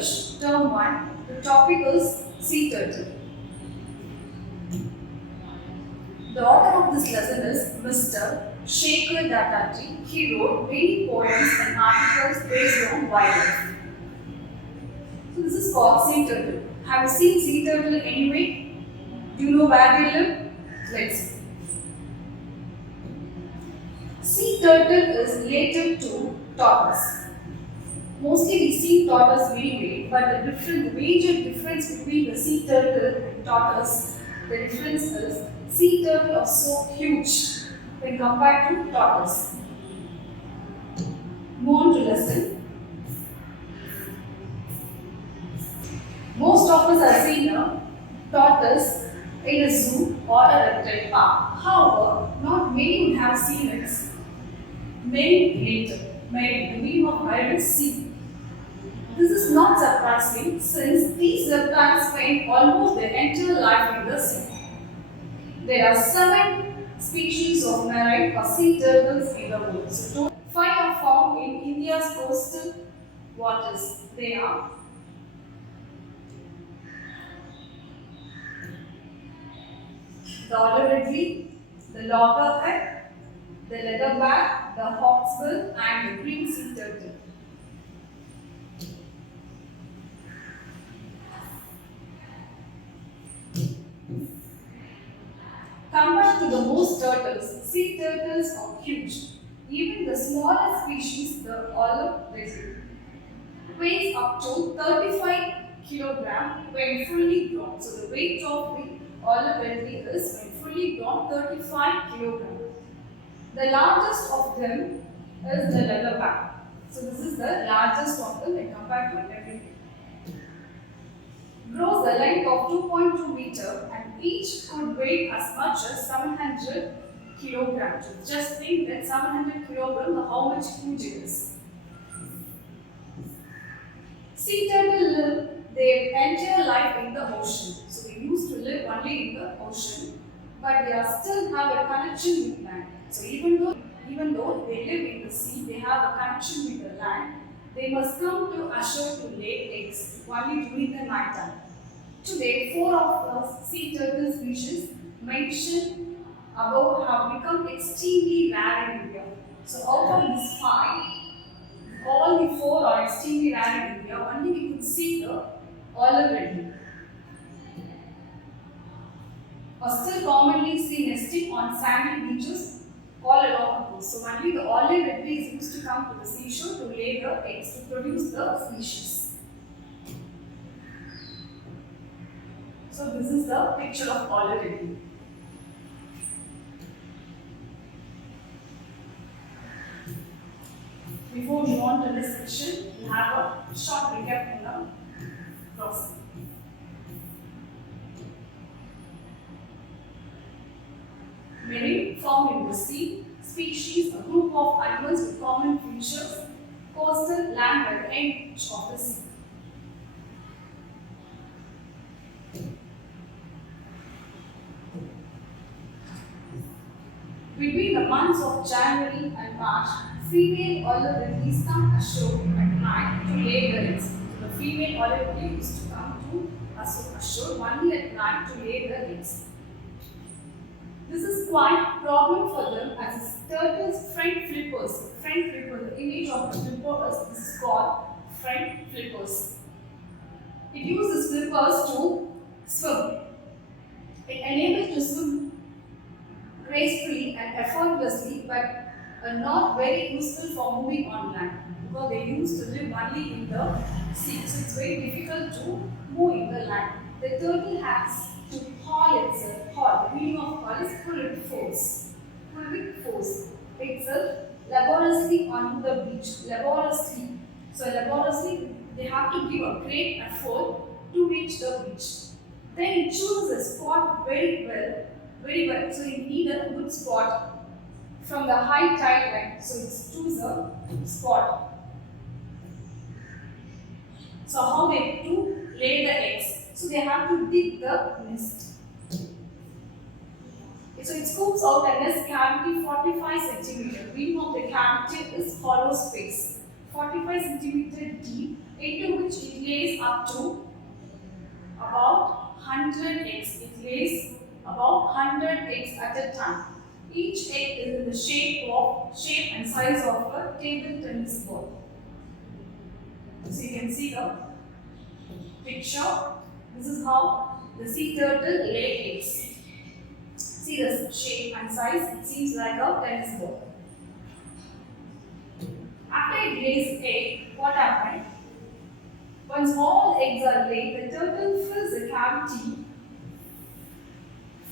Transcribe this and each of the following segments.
English, Term 1. The topic is sea turtle. The author of this lesson is Mr. Shekhar Dattati. He wrote many poems and articles based on wildlife. So this is called sea turtle. Have you seen sea turtle anyway? Do you know where they live? Let's see. Sea turtle is related to tortoise. Mostly we see tortoise very well, but the major difference between the sea turtle and tortoise, the difference is sea turtle are so huge when compared to tortoise. Move on to lesson. Most of us have seen a tortoise in a zoo or a reptile park. However, not many would have seen its main later, the meaning of Irish sea. This is not surprising since these reptiles spend almost their entire life in the sea. There are 7 species of marine or sea turtles in the world. So, 5 are found in India's coastal waters. They are the olive-ridley, the loggerhead, the leatherback, the hawksbill, and the green sea turtle. Compared to the most turtles, sea turtles are huge. Even the smallest species, the olive-ridley, weighs up to 35 kg when fully grown. So the weight of the olive-ridley is when fully grown 35 kg. The largest of them is the leatherback. So this is the largest of them when compared to everything. Grows the length of 2.2 meter and each could weigh as much as 700 kilograms. Just think that 700 kilograms, how much huge it is. Sea turtle live their entire life in the ocean. So they used to live only in the ocean, but they are still have a connection with land. So even though they live in the sea, they have a connection with the land. They must come to ashore to lay eggs only during the night time. Today, 4 of the sea turtle species mentioned above have become extremely rare in India. So out of these 5, all the 4 are extremely rare in India. Only we could see the olive-ridley. Are still commonly seen nesting on sandy beaches all along the coast. So only the olive-ridley is used to come to the seashore to lay the eggs to produce the species. So this is the picture of olive-ridley. Before we move on to this section, we have a short recap in the Prose. Marine found in the sea, species, a group of animals with common features, coastal land at the edge of the sea. Between the months of January and March, female olive-ridleys come ashore at night to lay their eggs. So the female olive-ridley used to come to ashore only at night to lay their eggs. This is quite a problem for them as turtles' front flippers. Front flipper, the image of the flipper is this is called front flippers. It uses flippers to swim. It enables to swim gracefully and effortlessly, but not very useful for moving on land because they used to live only in the sea. So it's very difficult to move in the land. The turtle has to haul itself. Haul. The meaning of haul is pull with force. Pull with force. Itself laboriously onto the beach. Laboriously. So laboriously, they have to give a great effort to reach the beach. Then it chooses a spot very well. So you need a good spot from the high tide line. So it's choose a spot. So how they do lay the eggs? So they have to dig the nest. So it scoops out a nest cavity 45 cm. Meaning of the cavity is hollow space. 45 cm deep into which it lays up to about 100 eggs. It lays about 100 eggs at a time. Each egg is in the shape and size of a table tennis ball. So you can see the picture. This is how the sea turtle lay eggs. See the shape and size. It seems like a tennis ball. After it lays egg, what happens? Once all eggs are laid, the turtle fills the cavity,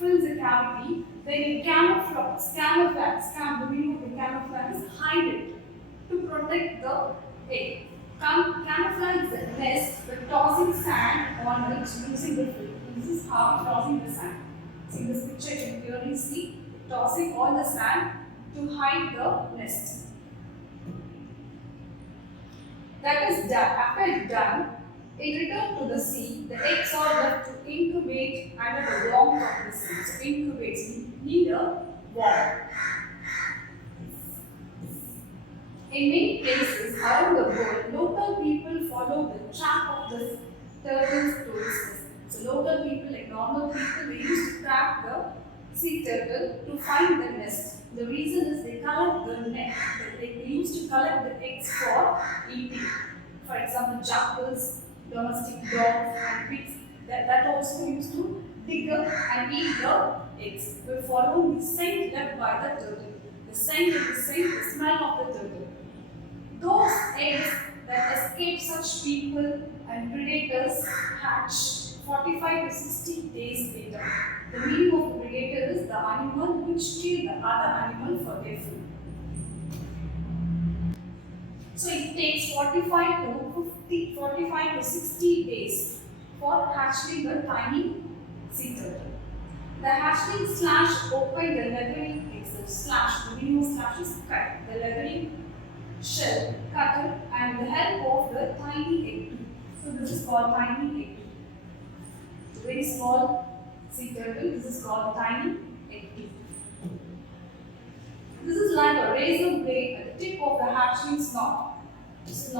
then it the meaning of the camouflage is hide it to protect the egg. Camouflage the nest by tossing sand on it using the field. This is how tossing the sand. See this picture, you can clearly see tossing all the sand to hide the nest. That is done. After it's done, it returns to the sea. The eggs are left to incubate under the warmth of the sea. So incubate, you need a warmth. In many places around the world, local people follow the track of the turtles to its nest. So local people, like normal people, they used to track the sea turtle to find the nest. The reason is they collect the net. They used to collect the eggs for eating. For example, jackals, domestic dogs, and pigs. That also used to dig up and eat the eggs. We follow the scent left by the turtle. The scent is the smell of the turtle. Those eggs that escape such people and predators hatch 45 to 60 days later. The meaning of the predator is the animal which kill the other animal for their food. So it takes 45 to 60 days for hatching the tiny sea turtle. The hatchling slash open the leathery eggs. The meaning of slash is cut. The leathery shell cut it and with the help of the tiny egg tube. So this is called tiny egg tube. Very small sea turtle. This is called tiny egg tube. This is like a razor blade at the tip of the hatchling snot. This is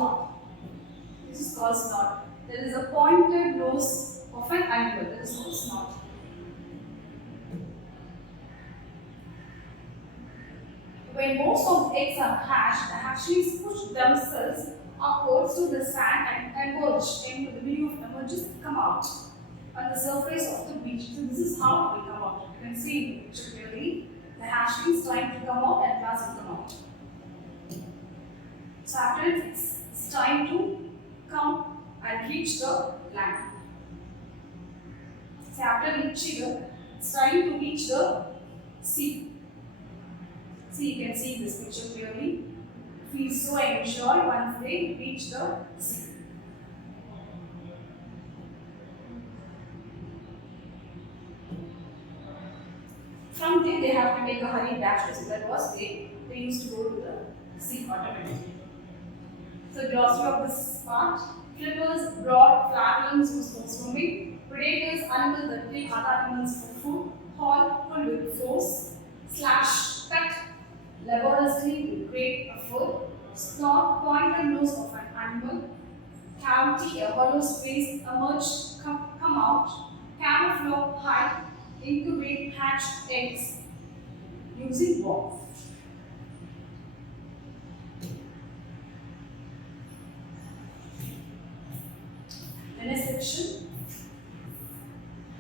called snot. There is a pointed nose of an animal. That is called snot. When most of the eggs are hatched, the hatchlings push themselves upwards to the sand and emerge. And the meaning of emerge is come out on the surface of the beach. So this is how they come out. You can see in the picture clearly. The hatchlings trying to come out and last will come out. So after it's time to come and reach the land. So after reaching it's time to reach the sea. See, you can see this picture clearly. Feel so enjoy once they reach the sea. From there, they have to make a hurried dash to sea. That was they used to go to the sea automatically. So, glossary of this part: flippers, broad, flatlands used for swimming, predators, animals that kill other animals for food, haul, pull with force, slash, cut, laboriously to create a food, snot, pointed nose of an animal, cavity, a hollow space, emerge, come out, camouflage, hide, incubate, hatch eggs using warmth. The next section.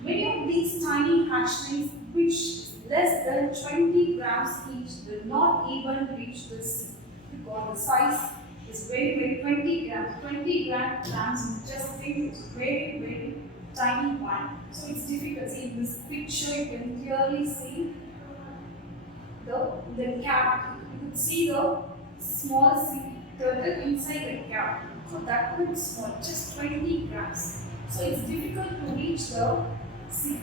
Many of these tiny hatchlings, which less than 20 grams each, will not even reach the sea because the size is very 20 grams. 20 grams is just think it's very tiny one. So it's difficult. See in this picture, you can clearly see the cap. You could see the small sea turtle inside the cap. So that looks small, just 20 grams. So it's difficult to reach the sea.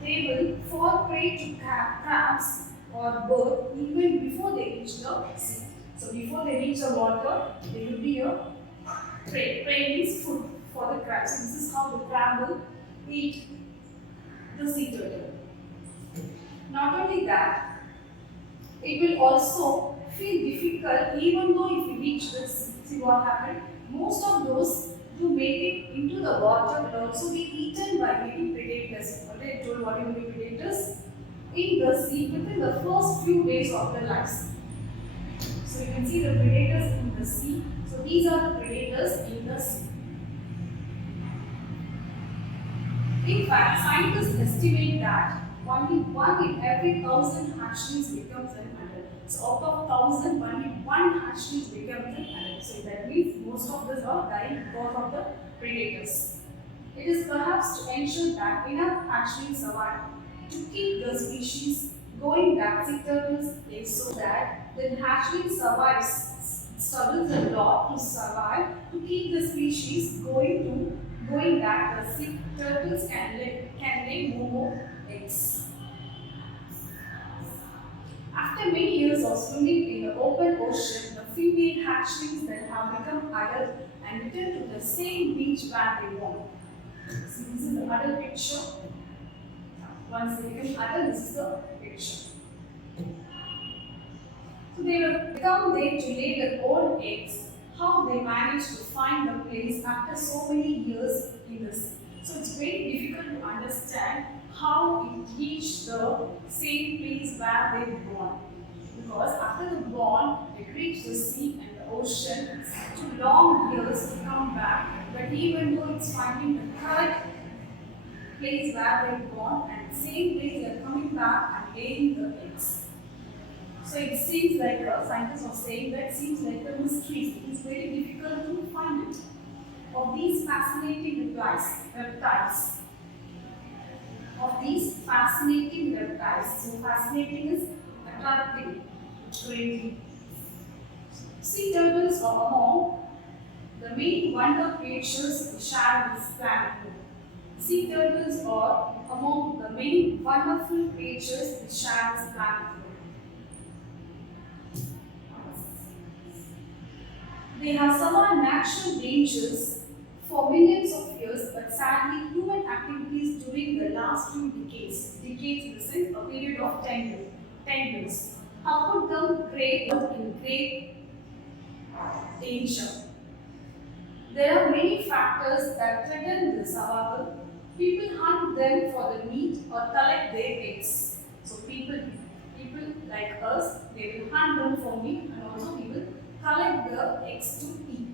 They will fall prey to crabs or bird even before they reach the sea. So before they reach the water, they will be a prey. Prey means food for the crabs. This is how the crab will eat the sea turtle. Not only that, it will also feel difficult even though if you reach the sea. See what happened? Most of those who make it into the water will also be eaten by many predators. Already I told what will be predators in the sea within the first few days of their lives. So you can see the predators in the sea. So these are the predators in the sea. In fact, scientists estimate that only one in every 1,000 hatchlings becomes an adult. So out of 1,000, only one hatchling becomes an adult. So that means most of these are dying because of the predators. It is perhaps to ensure that enough hatchlings survive to keep the species going that sea turtles is so that the hatchling survives, struggles a lot to survive to keep the species going that the sea turtles can lay more eggs. After many years of swimming in the open ocean, the female hatchlings then have become adult and return to the same beach where they born. So this is the adult picture. Once they become adult, this is the picture. So they will come there to lay their own eggs. How they manage to find the place after so many years in the sea. So it's very difficult to understand how it reached the same place where they were born. Because after the born, they reach the sea and the ocean. It took long years to come back. But even though it's finding the correct place where they were born and the same place they are coming back and laying the eggs. So it seems like scientists are saying that seems like a mystery. It is very difficult to find it. Of these fascinating reptiles. Of these fascinating reptiles. So fascinating is attracting, greatly. Sea turtles are among the main wonder creatures we share this planet with. Sea turtles are among the many wonderful creatures we share this planet with. They have suffered natural dangers for millions of years, but sadly, human activities during the last few decades in the sense a period of 10 years, have put them in great danger. There are many factors that threaten the survival. People hunt them for the meat or collect their eggs. So people like us, they will hunt them for meat and also we will collect the eggs to eat.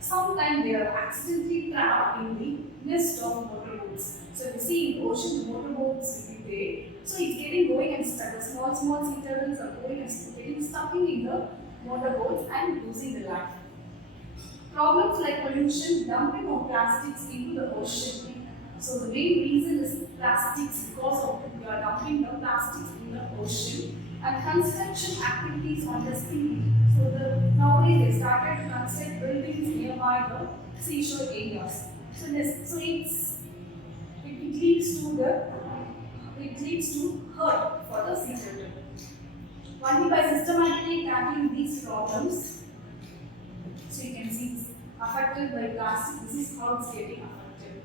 Sometimes they are accidentally trapped in the nest of motorboats. So if you see in the ocean, the motorboats will be there. So it's getting going and stuck. The small sea turtles are going and getting stuck in the motorboats and losing their life. Problems like pollution, dumping of plastics into the ocean. So the main reason is plastics because of we are dumping the plastics in the ocean and construction activities on the sea. So nowadays they started to construct buildings nearby the seashore areas. So it leads to hurt for the sea turtle. Only by systematically tackling these problems, so you can see it's affected by plastic. This is how it's getting affected.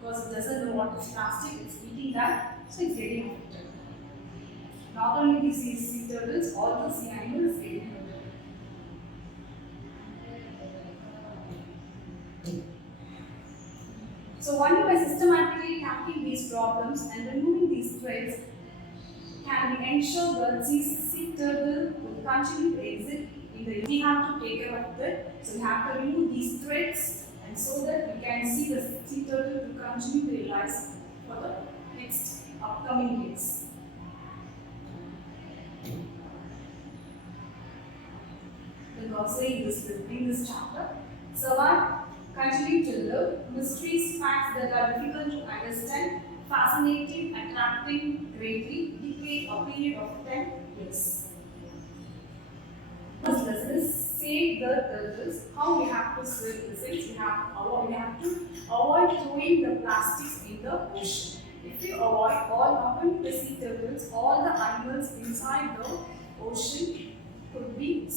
Because it doesn't know what is plastic, it's eating that, so it's getting affected. Not only the sea turtles, all the sea animals getting affected. So only by systematically tackling these problems and removing these threats can we ensure that sea turtle will continue to exist in the. We have to take care of it. So we have to remove these threats and so that we can see the sea turtle to continue their lives for the next upcoming years. The glossary in this chapter. Survive, continue to live, mysteries, facts that are difficult to understand, fascinating, attracting, greatly, decay a period of 10 years. First lesson is save the turtles. How we have to save the things. We have to avoid throwing the plastics in the ocean. If we avoid not only the sea turtles, all the animals inside the ocean could be